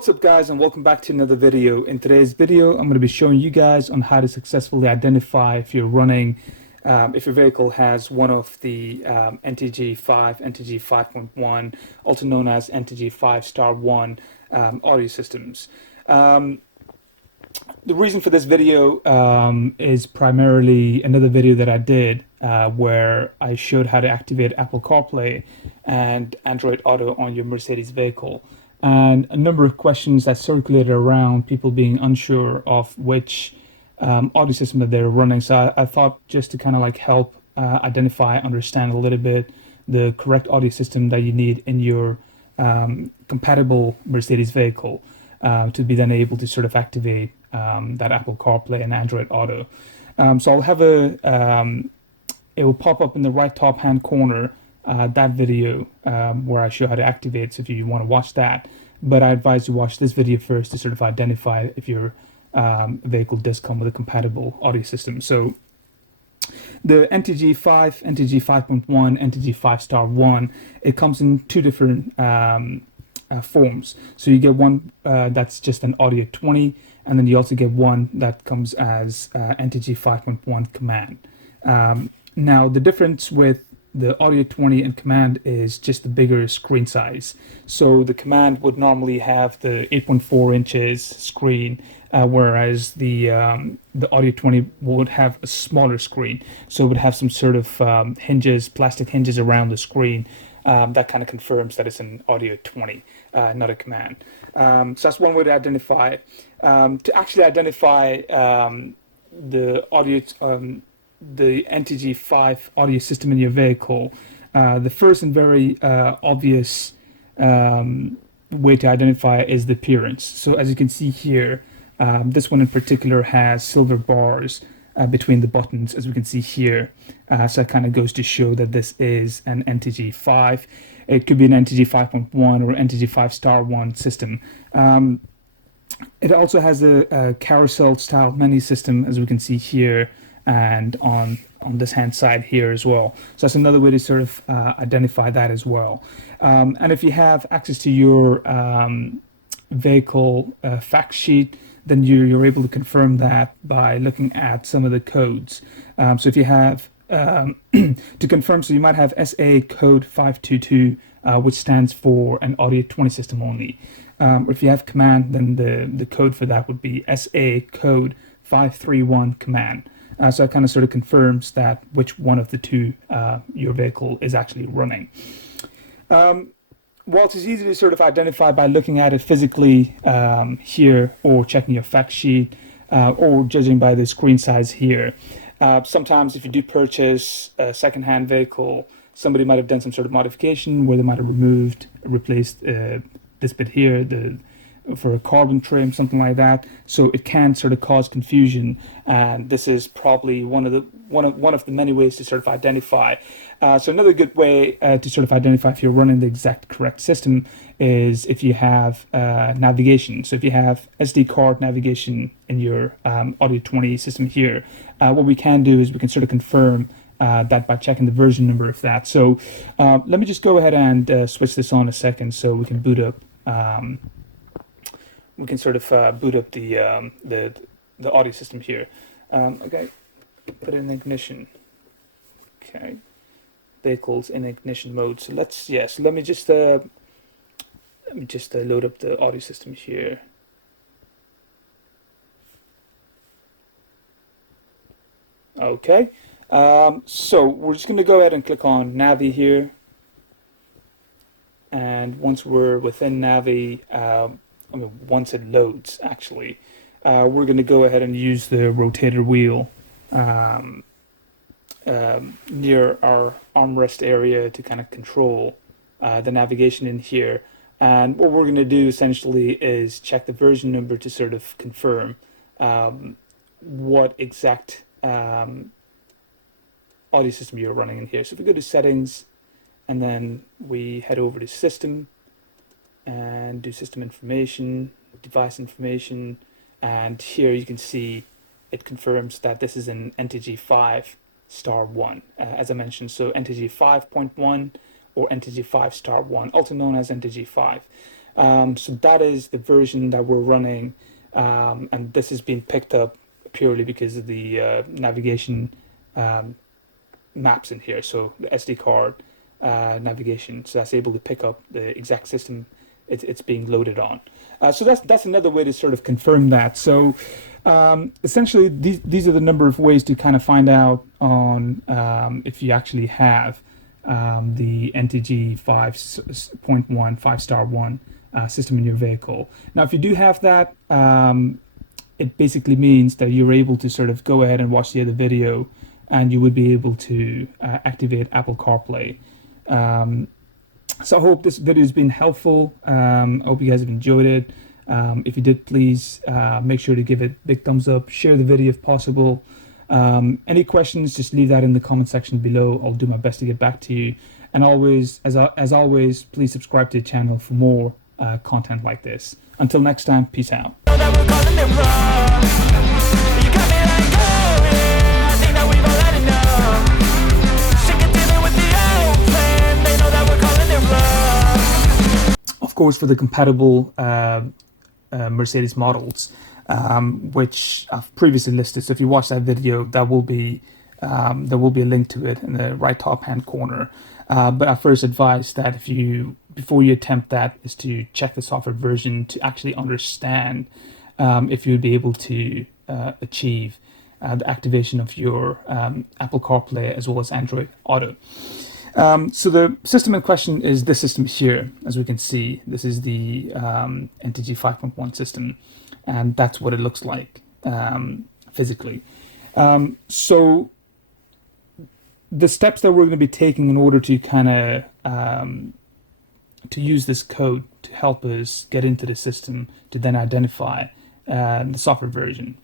What's up guys, and welcome back to another video. In today's video I'm going to be showing you guys on how to successfully identify if you're running if your vehicle has one of the NTG5, NTG5.1, also known as NTG5 Star 1 audio systems. The reason for this video is primarily another video that I did where I showed how to activate Apple CarPlay and Android Auto on your Mercedes vehicle. And a number of questions that circulated around, people being unsure of which audio system that they're running. So I thought just to kind of like help identify, understand a little bit the correct audio system that you need in your compatible Mercedes vehicle to be then able to sort of activate that Apple CarPlay and Android Auto. So I'll have it will pop up in the right top hand corner that video where I show how to activate, so if you want to watch that. But I advise you watch this video first to sort of identify if your vehicle does come with a compatible audio system. So the NTG5, NTG5.1, NTG5 Star 1, it comes in two different forms. So you get one that's just an audio 20, and then you also get one that comes as NTG 5.1 Command. Now the difference with the audio 20 and Command is just the bigger screen size. So the Command would normally have the 8.4 inches screen, whereas the audio 20 would have a smaller screen. So it would have some sort of hinges, plastic hinges around the screen. That kind of confirms that it's an audio 20, not a Command. So that's one way to identify. To actually identify the audio, the NTG5 audio system in your vehicle, the first and very obvious way to identify is the appearance. So as you can see here, this one in particular has silver bars between the buttons, as we can see here. So it kind of goes to show that this is an NTG5. It could be an NTG 5.1 or NTG5 Star 1 system. It also has a carousel style menu system, as we can see here, and on this hand side here as well. So that's another way to sort of identify that as well. And if you have access to your vehicle fact sheet, then you're able to confirm that by looking at some of the codes. So if you have to confirm, so you might have SA code 522, which stands for an audio 20 system only. Or if you have Command, then the code for that would be SA code 531 Command. So it kind of sort of confirms that which one of the two your vehicle is actually running. Whilst it's easy to sort of identify by looking at it physically here, or checking your fact sheet, or judging by the screen size here, sometimes if you do purchase a second-hand vehicle, somebody might have done some sort of modification where they might have replaced this bit here, for a carbon trim, something like that. So it can sort of cause confusion, and this is probably one of the many ways to sort of identify. So another good way to sort of identify if you're running the exact correct system is if you have navigation. So if you have SD card navigation in your audio 20 system here, what we can do is we can sort of confirm that by checking the version number of that. So let me just go ahead and switch this on a second so we can boot up. We can sort of boot up the audio system here. Okay, put it in ignition. Okay, vehicles in ignition mode. So let me just load up the audio system here. Okay, so we're just going to go ahead and click on Navi here, and once we're within Navi, once it loads, actually, we're going to go ahead and use the rotator wheel near our armrest area to kind of control the navigation in here. And what we're going to do essentially is check the version number to sort of confirm what exact audio system you're running in here. So if we go to settings, and then we head over to system, and do system information, device information, and here you can see it confirms that this is an NTG5 Star 1, as I mentioned. So NTG 5.1 or NTG5 Star 1, also known as NTG5. So that is the version that we're running, and this has been picked up purely because of the navigation um, maps in here. So the SD card navigation, so that's able to pick up the exact system it's being loaded on. So that's another way to sort of confirm that. So essentially, these are the number of ways to kind of find out on if you actually have the NTG 5.1 5-star 1 system in your vehicle. Now, if you do have that, it basically means that you're able to sort of go ahead and watch the other video, and you would be able to activate Apple CarPlay. So I hope this video has been helpful. I hope you guys have enjoyed it. If you did, please make sure to give it a big thumbs up, share the video if possible. Any questions, just leave that in the comment section below. I'll do my best to get back to you. And always, as always, please subscribe to the channel for more content like this. Until next time, peace out. Of course, for the compatible Mercedes models, which I've previously listed. So if you watch that video, there will be a link to it in the right top hand corner. But I first advise that before you attempt that, is to check the software version to actually understand if you'd be able to achieve the activation of your Apple CarPlay as well as Android Auto. So the system in question is this system here. As we can see, this is the NTG 5.1 system, and that's what it looks like physically. So the steps that we're going to be taking in order to kind of to use this code to help us get into the system to then identify the software version.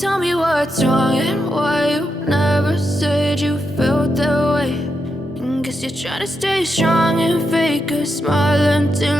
Tell me what's wrong and why you never said you felt that way. And guess you're trying to stay strong and fake a smile until